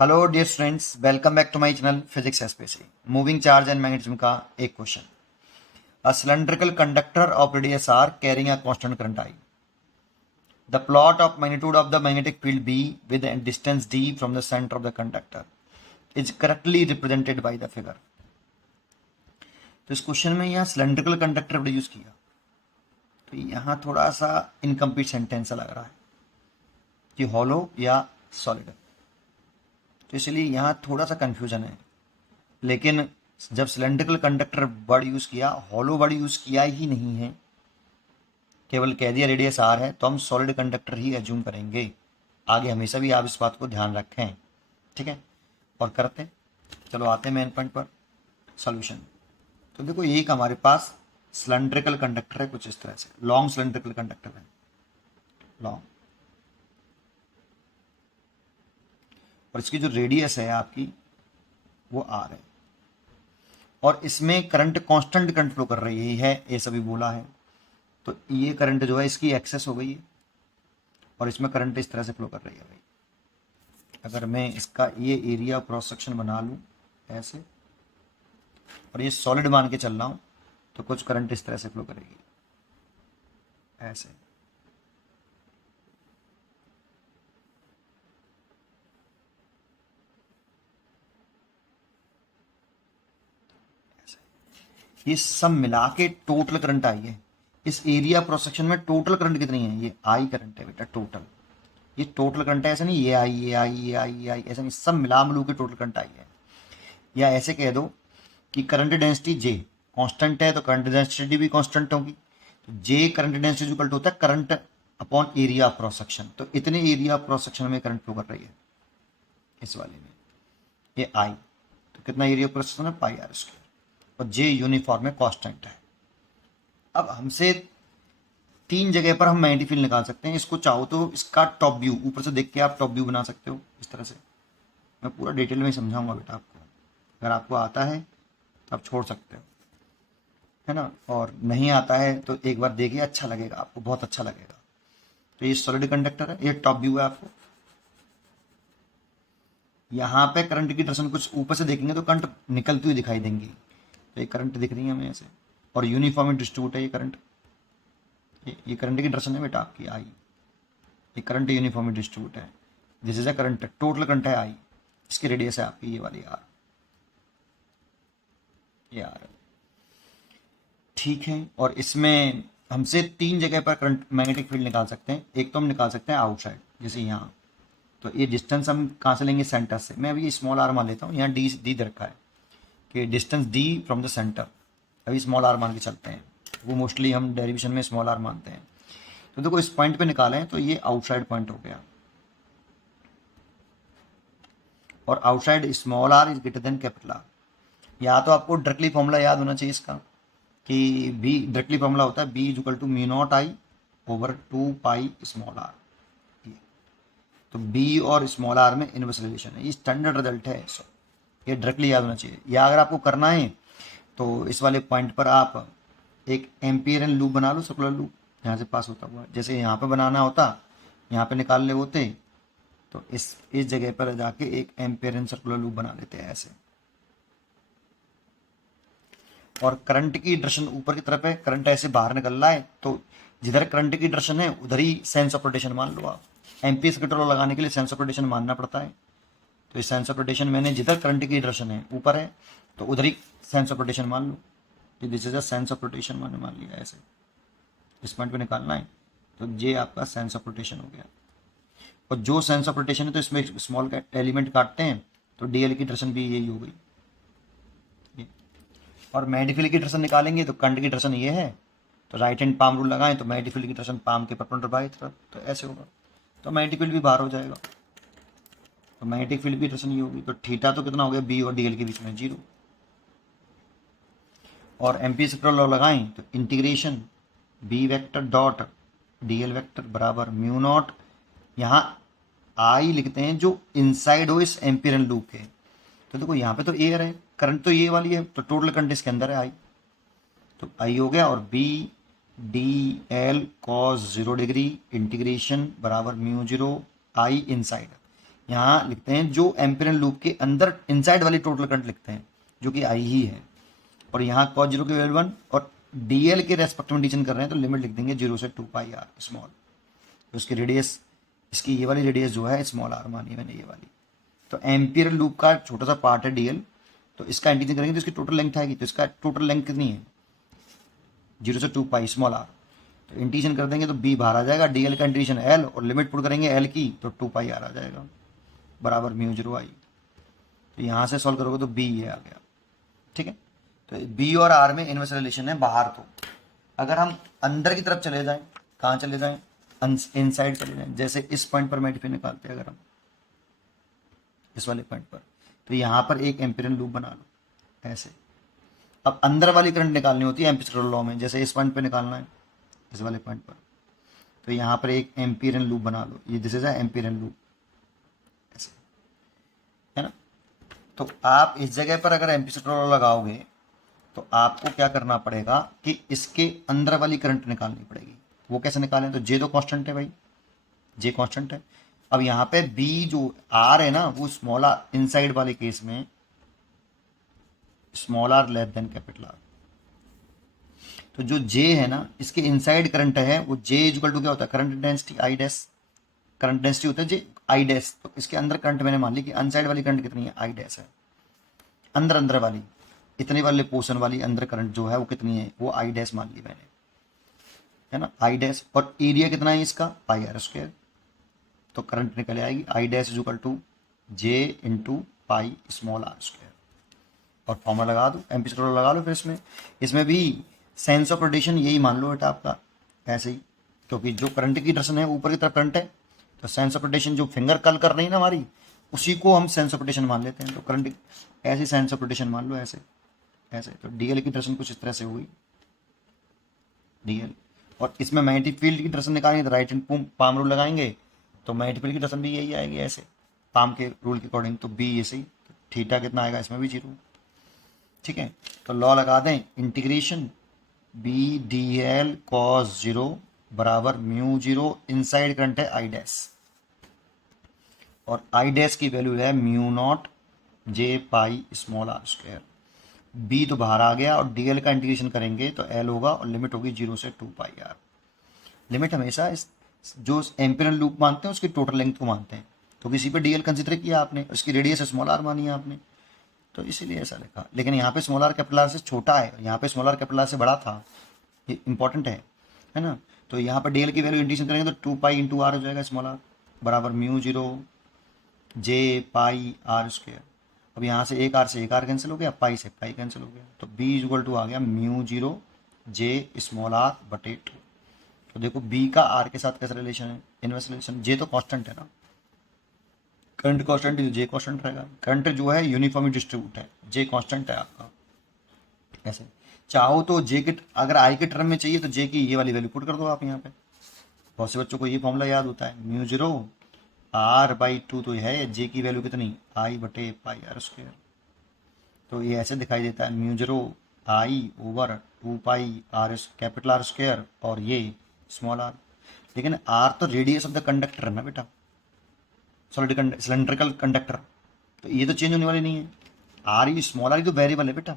Hello dear students, welcome back to my channel physics SPC. Moving charge and magnetism का एक question. A cylindrical conductor of radius R carrying a constant current I. The plot of magnitude of the magnetic field B with distance D from the centre of the conductor is correctly represented by the figure. तो इस question में यहाँ cylindrical conductor use किया, तो यहाँ थोड़ा सा incomplete sentence लग रहा है कि हॉलो या सॉलिड, तो इसलिए यहाँ थोड़ा सा कंफ्यूजन है। लेकिन जब सिलेंड्रिकल कंडक्टर वर्ड यूज किया, हॉलो वर्ड यूज किया ही नहीं है, केवल कह दिया रेडियस आर है, तो हम सॉलिड कंडक्टर ही एज्यूम करेंगे। आगे हमेशा भी आप इस बात को ध्यान रखें, ठीक है। और करते हैं, चलो आते हैं मेन पॉइंट पर, सॉल्यूशन। तो देखो एक हमारे पास सिलेंड्रिकल कंडक्टर है, कुछ इस तरह से लॉन्ग सिलेंड्रिकल कंडक्टर है, लॉन्ग, और इसकी जो रेडियस है आपकी वो आर है, और इसमें करंट कांस्टेंट करंट फ्लो कर रही है, ये सभी बोला है। तो ये करंट जो है इसकी एक्सेस हो गई है, और इसमें करंट इस तरह से फ्लो कर रही है भाई। अगर मैं इसका ये एरिया क्रॉस सेक्शन बना लूँ ऐसे, और ये सॉलिड मान के चल रहा हूँ, तो कुछ करंट इस तरह से फ्लो करेगी ऐसे। ये सब मिला के टोटल करंट आई है। इस एरिया क्रॉस सेक्शन में टोटल करंट कितनी है? ये आई करंट है बेटा, टोटल। ये टोटल करंट है, ऐसा नहीं ये आई ये आई ये आई ये आई, ऐसा नहीं, सब मिला मिलू के टोटल करंट आई है। या ऐसे कह दो कि करंट डेंसिटी जे कांस्टेंट है, तो करंट डेंसिटी भी कांस्टेंट होगी। तो जे करंट डेंसिटी इक्वल होता है current upon area of cross section. तो इतने एरिया ऑफ क्रॉस सेक्शन में करंट फ्लो कर रही है इस वाले में, ये आई। तो कितना एरिया ऑफ क्रॉस सेक्शन है? पाई आर स्क्वायर, और जे यूनिफॉर्म है, कांस्टेंट है। अब हमसे तीन जगह पर हम मैग्नेटिक फील्ड निकाल सकते हैं। इसको चाहो तो इसका टॉप व्यू ऊपर से देख के आप टॉप व्यू बना सकते हो इस तरह से। मैं पूरा डिटेल में समझाऊंगा बेटा आपको, अगर आपको आता है तो आप छोड़ सकते हो, है ना। और नहीं आता है तो एक बार देखिए, अच्छा लगेगा आपको, बहुत अच्छा लगेगा। तो ये सॉलिड कंडक्टर है, ये टॉप व्यू है आपको। यहाँ पे करंट की डायरेक्शन कुछ ऊपर से देखेंगे तो करंट निकलती हुई दिखाई देंगी। तो ये करंट दिख रही है हमें ऐसे, और यूनिफॉर्म डिस्ट्रीब्यूट है ये करंट। ये करंट की डायरेक्शन है बेटा आपकी आई। ये करंट यूनिफॉर्म डिस्ट्रीब्यूट है, this is a current, total current है आई। इसकी रेडियस है आपकी ये वाली आर, ये आर, ठीक है। और इसमें हमसे तीन जगह पर करंट मैग्नेटिक फील्ड निकाल सकते हैं। एक तो हम निकाल सकते हैं आउटसाइड, जैसे यहाँ। तो ये डिस्टेंस हम कहाँ से लेंगे? सेंटर से। मैं अभी स्मॉल आर मान लेता हूँ, यहाँ डी डी दे रखा है कि distance D from the centre. अभी स्मॉल आर मान के चलते हैं, वो मोस्टली हम डेरिवेशन में स्मॉल आर मानते हैं। तो देखो इस पॉइंट पे निकालें तो ये आउटसाइड पॉइंट हो गया, और outside small R is greater than capital R. या तो आपको डायरेक्टली फॉर्मूला याद होना चाहिए इसका, कि बी डायरेक्टली फॉर्मूला होता है B is equal to mu naught I over 2 pi small R. तो बी और स्मॉल आर में इनवर्स रिलेशन है, ये स्टैंडर्ड रिजल्ट है, सो ये डायरेक्टली याद होना चाहिए। या अगर आपको करना है तो इस वाले पॉइंट पर आप एक एम्पियरन लूप बना लो, सर्कुलर लूप यहाँ से पास होता हुआ। जैसे यहाँ पे बनाना होता, यहाँ पे निकालने होते, तो इस जगह पर जाके एक एम्पियरन सर्कुलर लूप बना लेते हैं ऐसे। और करंट की डायरेक्शन ऊपर की तरफ है, करंट ऐसे बाहर निकल रहा है, तो जिधर करंट की डायरेक्शन है उधर ही सेंस ऑफ रोटेशन मान लो आप। एम्पियर सर्किट लॉ लगाने के लिए सेंस ऑफ रोटेशन मानना पड़ता है। तो इस सेंस ऑफ रोटेशन मैंने जिधर करंट की डायरेक्शन है ऊपर है, तो उधर ही सेंस ऑफ रोटेशन मान लो। This is a sense of rotation मैंने मान लिया ऐसे। इस पॉइंट पे निकालना है, तो ये आपका सेंस ऑफ रोटेशन हो गया। और जो सेंस ऑफ रोटेशन है, तो इसमें स्मॉल का एलिमेंट काटते हैं, तो डीएल की डायरेक्शन भी यही हो गई। और मैग्नेटिक फील्ड की डायरेक्शन निकालेंगे, तो करंट की डायरेक्शन ये है, तो राइट हैंड पाम रूल लगाएं, तो मैग्नेटिक फील्ड की डायरेक्शन पाम के परपेंडिकुलर बाई तरफ, तो ऐसे होगा। तो मैग्नेटिक फील्ड भी बाहर हो जाएगा, तो मैग्नेटिक फील्ड की डायरेक्शन ये होगी। तो थीटा तो कितना हो गया? बी और डीएल के बीच में 0। और एम्पियर सर्कुलर लॉ लगाएं, तो integration B vector dot DL vector बराबर म्यू नॉट, यहाँ आई लिखते हैं जो इनसाइड हो इस एम्पियरन लूप के। तो देखो यहाँ पे तो एयर है, करंट तो ये वाली है, तो टोटल करंट इसके अंदर है आई, तो आई हो गया। और B D L cos 0 degree integration बराबर म्यू 0 आई इनसाइड। यहाँ लिखते हैं जो एम्पिरियन लूप के अंदर इनसाइड वाली टोटल करंट लिखते हैं जो कि आई ही है, और यहाँ कॉस जीरो की वैल्यू 1 और डीएल के रेस्पेक्ट में डिवीजन कर रहे हैं तो लिमिट लिख देंगे 0 से 2 पाई आर स्मॉल। तो उसकी रेडियस, इसकी ये वाली रेडियस जो है स्मॉल आर मानी मैंने ये वाली। तो एम्पिरियल लूप का छोटा सा पार्ट है डीएल, तो इसका इंटीजन करेंगे तो इसकी टोटल लेंथ आएगी। तो इसका टोटल लेंथ कितनी है 0 से 2 पाई स्मॉल आर। तो इंटीजन कर देंगे तो बी बाहर आ जाएगा, डीएल का इंटीजन एल और लिमिट पुट करेंगे एल की तो 2 पाई आर आ जाएगा बराबर म्यू 0 आई। तो यहाँ से सॉल्व करोगे तो बी ये आ गया। ठीक है, तो बी और आर में इनवर्स रिलेशन है बाहर। तो अगर हम अंदर की तरफ चले जाएं, कहाँ चले जाएं, इनसाइड चले जाएं, जैसे इस पॉइंट पर मल्टीप्लाई निकालते हैं अगर हम इस वाले पॉइंट पर, तो यहाँ पर एक एम्पिरियन लूप बना लो ऐसे। अब अंदर वाली करंट निकालनी होती है एम्पिरिकल लॉ में, जैसे इस पॉइंट पे निकालना है इस वाले पॉइंट पर, तो यहाँ पर एक एम्पिरियन लूप बना लो, ये दिस इज अ एम्पिरियन लूप ऐसे, है ना। तो आप इस जगह पर अगर एम्पिरिकल लॉ लगाओगे तो आपको क्या करना पड़ेगा कि इसके अंदर वाली करंट निकालनी पड़ेगी। वो कैसे निकालें, तो जे तो कांस्टेंट है भाई, जे कांस्टेंट है। अब यहाँ पे बी जो आर है ना वो स्मॉल आर, इनसाइड वाले केस में small R less than capital R. तो जो जे है ना इसके इनसाइड करंट है वो जे इक्वल टू क्या होता है, current intensity I dash, current density होता है जे आई डैश। तो इसके अंदर करंट मैंने मान ली कि अनसाइड वाली करंट कितनी है, आई डैश है। अंदर अंदर वाली इतने वाले पोर्शन वाली अंदर करंट जो है वो कितनी है, वो आई डैश मान ली मैंने, है ना, आई डैश। और एरिया कितना है इसका, पाई आर स्क्वायर। तो करंट निकल आएगी I dash is equal to J into pi small R square. और फॉर्मूला लगा दो, एम्पिरिकल लगा लो। फिर इसमें भी सेंस ऑफ रोटेशन यही मान लो बेटा आपका ऐसे ही, क्योंकि जो करंट की डायरेक्शन है ऊपर की तरफ करंट है, तो सेंस ऑफ रोटेशन जो फिंगर कल कर रही है ना हमारी, उसी को हम सेंस ऑफ रोटेशन मान लेते हैं। तो करंट ऐसे सेंस ऑफ रोटेशन मान लो ऐसे ऐसे। तो डीएल की डायरेक्शन कुछ इस तरह से होगी डीएल, और इसमें मैग्नेटिक फील्ड की डायरेक्शन निकालेंगे तो राइट हैंड पाम रूल लगाएंगे तो मैग्नेटिक फील्ड की डायरेक्शन भी यही आएगी ऐसे पाम के रूल के अकॉर्डिंग। तो बी ऐसे ही, तो थीटा कितना आएगा इसमें भी 0। ठीक है, तो लॉ लगा दें, integration B D L cos 0 बराबर म्यू 0, इनसाइड करंट है आई डैश और आई डैश की वैल्यू है mu naught J pi small R square. B तो बाहर आ गया और डीएल का इंटीग्रेशन करेंगे तो एल होगा और लिमिट होगी 0 से 2 पाई आर। लिमिट हमेशा इस जो एम्पिरियल लूप मानते हैं उसकी टोटल लेंथ को मानते हैं, तो किसी पे डीएल कंसिडर किया आपने, उसकी रेडियस स्मॉल आर मानी है आपने, तो इसीलिए ऐसा लिखा। लेकिन यहाँ पे स्मॉल आर कैपिटल आर से छोटा है, यहाँ पे स्मॉल आर कैपिटल आर से बड़ा था, ये इंपॉर्टेंट है ना। तो यहाँ पर डीएल की वैल्यू इंटीग्रेशन करेंगे तो 2 पाई इंटू आर हो जाएगा स्मॉल आर बराबर mu 0 J pi R square. अब यहाँ से एक आर कैंसिल हो गया, पाई से पाई कैंसिल हो गया, तो बी इक्वल टू आ गया म्यू 0 जे स्मॉल आर बटे 2। तो देखो बी का आर के साथ कैसा रिलेशन है, इनवर्स रिलेशन। जे तो कांस्टेंट है ना, करंट कांस्टेंट है, जे कांस्टेंट रहेगा। करंट जो है यूनिफॉर्मली डिस्ट्रीब्यूट है, जे कांस्टेंट है आपका ऐसे। चाहो तो जे के अगर आई के टर्म में चाहिए तो जे की ये वाली वैल्यू पुट कर दो आप यहाँ पे। बहुत से बच्चों को ये फॉर्मूला याद होता है, म्यू 0 आर बाई 2 तो है, जे की वैल्यू कितनी आई बटे पाई आर स्क्वायर। तो ये ऐसे दिखाई देता है mu 0 I over 2 pi are capital are square और ये स्मॉल आर। लेकिन आर तो रेडियस ऑफ द कंडक्टर है ना बेटा, सॉलिड सिलेंड्रिकल कंडक्टर, तो ये तो चेंज होने वाली नहीं है। आर ये स्मॉल आर तो वेरिएबल है बेटा,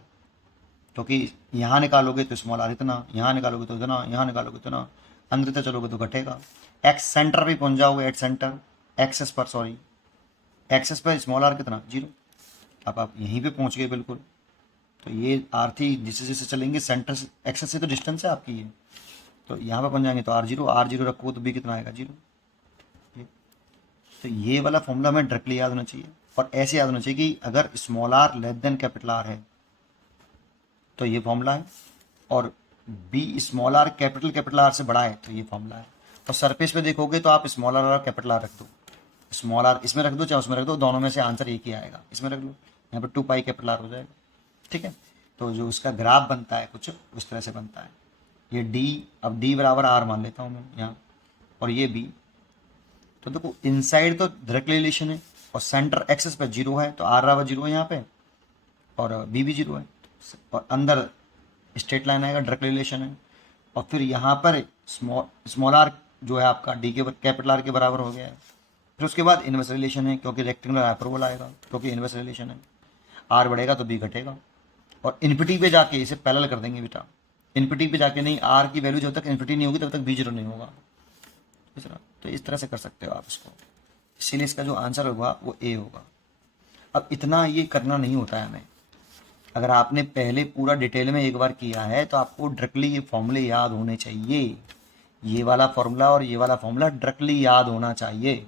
क्योंकि यहाँ निकालोगे तो स्मॉल आर इतना, यहाँ निकालोगे तो इतना, यहाँ निकालोगे तो इतना, अंदर तक चलोगे तो घटेगा। एक्स सेंटर पे पहुंच जाओगे, एट सेंटर एक्सेस पर, सॉरी एक्सेस पर स्मॉल आर कितना 0। अब आप यहीं पे पहुंच गए बिल्कुल, तो ये आर थी, जिससे जिससे चलेंगे सेंटर से एक्सेस से तो डिस्टेंस है आपकी ये, तो यहाँ पर पहुंच जाएंगे तो आर जीरो रखो तो बी कितना आएगा 0। तो ये वाला फॉर्मूला हमें डायरेक्टली याद होना चाहिए, और ऐसे याद होना चाहिए कि अगर small R less than capital R है तो ये फॉर्मूला है, और B small R capital R से बड़ा है तो ये फॉर्मूला है। और सरफेस पे देखोगे तो आप स्मॉल आर और कैपिटल आर रख दो, स्मॉल आर इसमें रख दो चाहे उसमें रख दो, दोनों में से आंसर एक ही आएगा, इसमें रख लो, यहाँ पर 2 पाई कैपिटल आर हो जाएगा। ठीक है, तो जो उसका ग्राफ बनता है कुछ उस तरह से बनता है। ये डी, अब डी बराबर आर मान लेता हूँ मैं यहाँ, और ये बी। तो देखो इनसाइड तो डायरेक्ट रिलेशन है और सेंटर एक्सेस पे 0 है, तो आर बराबर 0 है यहाँ पे और बी भी 0 है, और अंदर स्ट्रेट लाइन आएगा, डायरेक्ट रिलेशन है। और फिर यहाँ पर स्मॉल आर जो है आपका डी के कैपिटल आर के बराबर हो गया है, फिर उसके बाद इनवर्स रिलेशन है, क्योंकि रेक्टेंगुलर हाइपरबोला आएगा, क्योंकि इनवर्स रिलेशन है। आर बढ़ेगा तो बी घटेगा, और इन्फिनिटी पे जाके इसे पैरेलल कर देंगे बेटा। इन्फिनिटी पे जाके नहीं, आर की वैल्यू जब तक इन्फिनिटी नहीं होगी तब तक बी जीरो नहीं होगा। तो इस तरह से कर सकते हो आप इसको, इसीलिए इसका जो आंसर होगा वो ए होगा। अब इतना ये करना नहीं होता है हमें, अगर आपने पहले पूरा डिटेल में एक बार किया है तो आपको डायरेक्टली ये फॉर्मूले याद होने चाहिए, ये वाला फॉर्मूला और ये वाला फॉर्मूला डायरेक्टली याद होना चाहिए,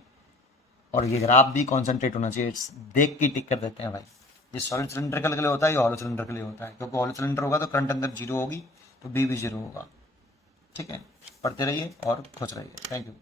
और ये ग्राफ भी कॉन्सेंट्रेट होना चाहिए। देख के टिक कर देते हैं भाई, ये सॉलिड सिलेंडर के लिए होता है, ये हॉलो सिलेंडर के लिए होता है, क्योंकि हॉलो सिलेंडर होगा तो करंट अंदर जीरो होगी, तो बी भी जीरो होगा। ठीक है, पढ़ते रहिए और खुश रहिए। Thank you.